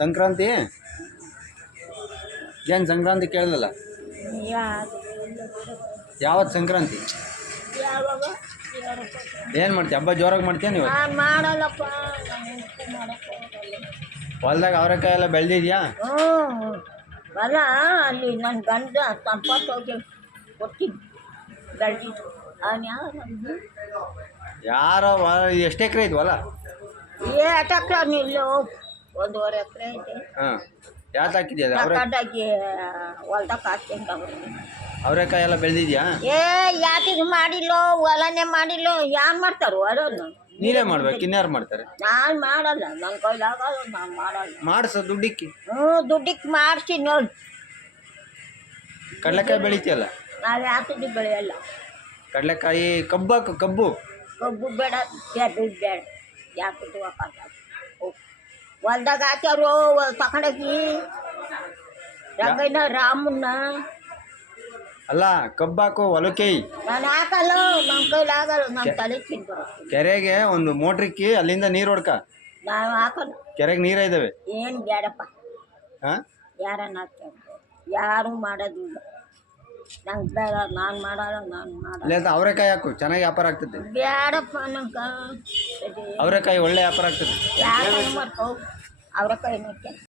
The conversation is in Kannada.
ಸಂಕ್ರಾಂತಿ? ಏನು ಸಂಕ್ರಾಂತಿ ಕೇಳಿದಲ್ಲ? ಯಾವ್ದು? ಯಾವತ್ತು ಸಂಕ್ರಾಂತಿ? ಏನು ಮಾಡ್ತೀಯ ಹಬ್ಬ ಜೋರಾಗಿ ಮಾಡ್ತೀಯ ನೀವು. ಹೊಲ್ದಾಗ ಅವರೆಕಾಯಿ ಎಲ್ಲ ಬೆಳೆದಿದ್ಯಾ? ಹ್ಞೂ. ಅಲ್ಲ ನನ್ನ ಗಂಡ ಸಂಪತ್ತು ಕೊಟ್ಟಿದ್ದು ಬೆಳೆದಿದ್ದು. ಯಾರೋ? ಎಷ್ಟು ಎಕರೆ ಇದ್ವಲ್ಲ ಏ ಎಕರೆ ನಿಲ್ಲು. ಒಂದೂವರೆ ಎಕರೆ ಐತೆ ಹಾಂ. ಯಾವ್ದು ಹಾಕಿದ್ಯಾ ಅವ್ರೆ ತಗೊಂಡೋಗಿ ಹೊಲ್ದಾಗ ಹಾಕ್ಕೊಂಡವ್ರು ಅವರೆಕಾಯಿ ಎಲ್ಲ ಬೆಳೆದಿದ್ಯಾ? ಏ ಯಾತಿಗೆ ಮಾಡಿಲ್ಲೋ ಹೊಲನೇ ಮಾಡಿಲ್ಲೋ ಯಾರು ಮಾಡ್ತಾರೋ ಅದನ್ನು. ನೀರೇ ಮಾಡ್ಬೇಕು ಇನ್ಯಾರು ಮಾಡ್ತಾರೆ? ನಾನು ಮಾಡಲ್ಲ ನನ್ನ ಕೈಲಾಗ ನಾನು ಮಾಡಲ್ಲ. ಮಾಡಿಸೋ ದುಡ್ಡಿಕ್ಕಿ. ಹ್ಞೂ ದುಡ್ಡಿಕ್ಕೆ ಮಾಡಿಸಿ ನೋಡಿ. ಕಡಲೆಕಾಯಿ ಬೆಳಿತೀಯಲ್ಲ? ನಾವು ಯಾತಿಗೆ ಬೆಳೆಯಲ್ಲ. ಕಡಲೆಕಾಯಿ ಕಬ್ಬು ಹಾಕು ಕಬ್ಬು. ಕಬ್ಬು ಬೇಡ ಬೇಡ. ಯಾಕೆ ಹೊಲ್ದಾಗ ಹಾಕ್ಯಾರು ತಕೊಂಡಿ ರಂಗಯ್ಯನ ರಾಮನ್ನ? ಅಲ್ಲ ಕಬ್ಬಾಕು ಹೊಲಕ್ಕೆ ನಾನು ಹಾಕಲ್ಲ ನಮ್ಮ ಕೈಲಿ ಆಗಲ್ಲ ನಮ್ಮ ತಲೆ ತಿನ್ಬರು ಕೆರೆಗೆ ಒಂದು ಮೋಟ್ರಿಕ್ಕಿ ಅಲ್ಲಿಂದ ನೀರು ಹೊಡ್ಕ. ನಾನು ಹಾಕಲ್ಲ. ಕೆರೆಗೆ ನೀರ ಇದ್ದಾವೆ ಏನು ಬೇಡಪ್ಪ ಹಾಂ ಯಾರನ್ನ ಹಾಕ್ತೇವೆ ಯಾರು ಮಾಡೋದಿಲ್ಲ. ನಂಗೆ ಬೇಡ ನಾನು ಮಾಡಲ್ಲ ನಾನು ಮಾಡಲ್ಲ ಇಲ್ಲ ಅವರೆಕಾಯಿ ಹಾಕು ಚೆನ್ನಾಗಿ ವ್ಯಾಪಾರ ಆಗ್ತದೆ ಬೇಡಪ್ಪ ನಂಗೆ. ಅವರೆಕಾಯಿ ಒಳ್ಳೆ ವ್ಯಾಪಾರ ಆಗ್ತದೆ ಯಾರು ಅವ್ರ ಕೈ